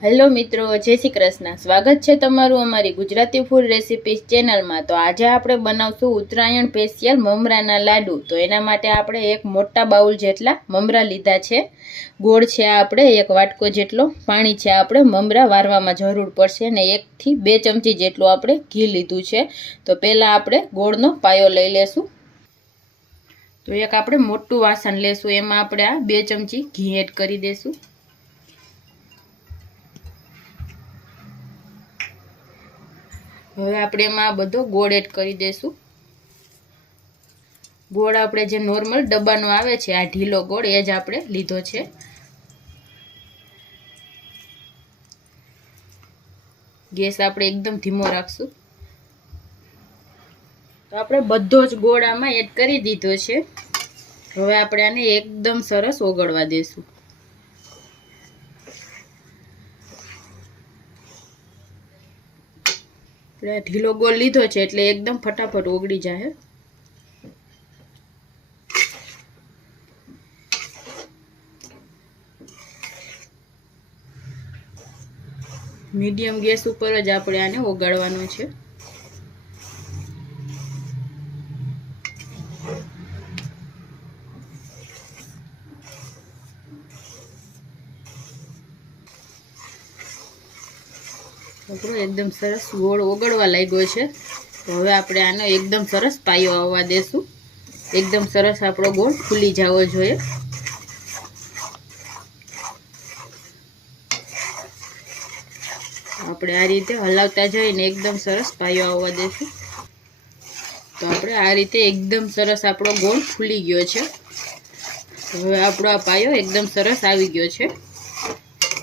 Hello મિત્રો, જય શ્રી કૃષ્ણ। સ્વાગત છે તમારું અમારી ગુજરાતી ફૂડ રેસિપીઝ ચેનલમાં। તો આજે આપણે બનાવશું ઉત્તરાયણ સ્પેશિયલ મમરાના લાડુ। તો એના માટે આપણે એક મોટા બાઉલ જેટલા મમરા લીધા છે, ગોળ છે આપણે એક વાટકો જેટલો, પાણી છે આપણે મમરા વારવામાં જરૂર પડશે, અને 1 થી 2 ચમચી જેટલું આપણે ઘી લીધું છે। તો પહેલાં આપણે ગોળનો પાયો લઈ લેશું। તો એક આપણે મોટું વાસણ લેશું, એમાં આપણે આ 2 ચમચી ઘી એડ કરી દઈશું। હવે આપણે એમાં બધો ગોળ એડ કરી દઈશું। ગોળ આપણે જે નોર્મલ ડબ્બાનો આવે છે, આ ઢીલો ગોળ એ જ આપણે લીધો છે। ગેસ આપણે એકદમ ધીમો રાખશું। તો આપણે બધો જ ગોળ આમાં એડ કરી દીધો છે। હવે આપણે આને એકદમ સરસ ઓગળવા દઈશું। ઢીલો ગોળ લીધો છે એટલે એકદમ ફટાફટ ઓગળી જાય। મીડિયમ ગેસ ઉપર જ આપણે આને ઓગાળવાનું છે। આપણો એકદમ સરસ ગોળ ઓગળવા લાગ્યો છે। તો હવે આપણે આનો એકદમ સરસ પાયો આવવા દેશું। એકદમ સરસ આપણો ગોળ ફૂલી જવો જોઈએ। આપણે આ રીતે હલાવતા જઈને એકદમ સરસ પાયો આવવા દેશું। તો આપણે આ રીતે એકદમ સરસ આપણો ગોળ ફૂલી ગયો છે। હવે આપણો આ પાયો એકદમ સરસ આવી ગયો છે।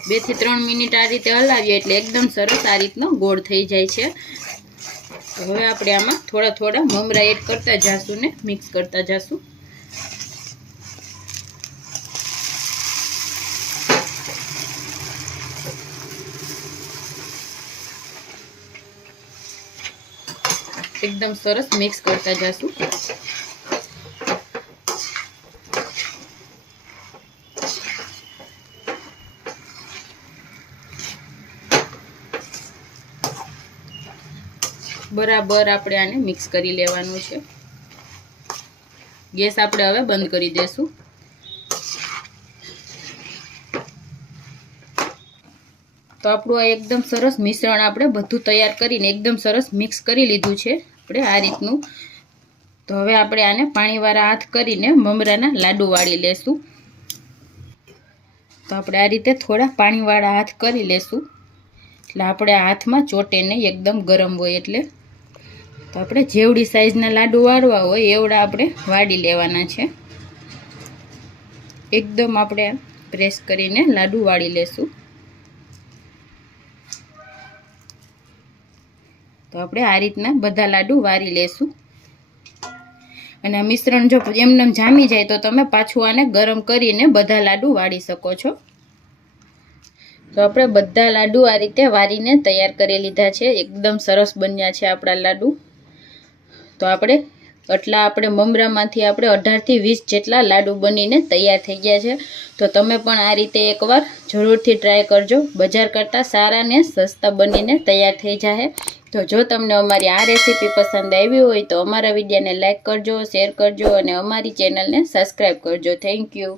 2 થી 3 મિનિટ આ રીતે હલાવીએ એટલે એકદમ સરસ આ રીતનો ગોળ થઈ જાય છે। હવે આપણે આમાં થોડા થોડા મમરા એડ કરતા જઈશું ને મિક્સ કરતા જઈશું। એકદમ સરસ મિક્સ કરતા જઈશું। બરાબર આપણે આને મિક્સ કરી લેવાનું છે। ગેસ આપણે હવે બંધ કરી દેશું। તો આપણું આ એકદમ સરસ મિશ્રણ આપણે બધું તૈયાર કરીને એકદમ સરસ મિક્સ કરી લીધું છે આપણે આ રીતનું। તો હવે આપણે આને પાણીવાળા હાથ કરીને મમરાના લાડુ વાળી લેશું। તો આપણે આ રીતે થોડા પાણીવાળા હાથ કરી લેશું, એટલે આપણે હાથમાં ચોટે નહીં, એકદમ ગરમ હોય એટલે। તો આપણે જેવડી સાઈઝના લાડુ વાળવા હોય એવડા આપણે વાળી લેવાના છે। એકદમ આપણે પ્રેસ કરીને લાડુ વાળી લેશું। તો આપણે આ રીતના બધા લાડુ વાળી લેશું। અને આ મિશ્રણ જો એમને જામી જાય તો તમે પાછું આને ગરમ કરીને બધા લાડુ વાળી શકો છો। તો આપણે બધા લાડુ આ રીતે વારીને તૈયાર કરી લીધા છે। એકદમ સરસ બન્યા છે આપણા લાડુ। તો આપણે મમરામાંથી આપણે 18 થી 20 જેટલા લાડુ બનીને તૈયાર થઈ ગયા છે। તો તમે પણ આ રીતે એકવાર જરૂરથી ટ્રાય કરજો। બજાર કરતાં સારા ને સસ્તા બનીને તૈયાર થઈ જાય। તો જો તમને અમારી આ રેસીપી પસંદ આવી હોય તો અમારા વિડીયોને લાઈક કરજો, શેર કરજો અને અમારી ચેનલને સબસ્ક્રાઈબ કરજો। Thank you.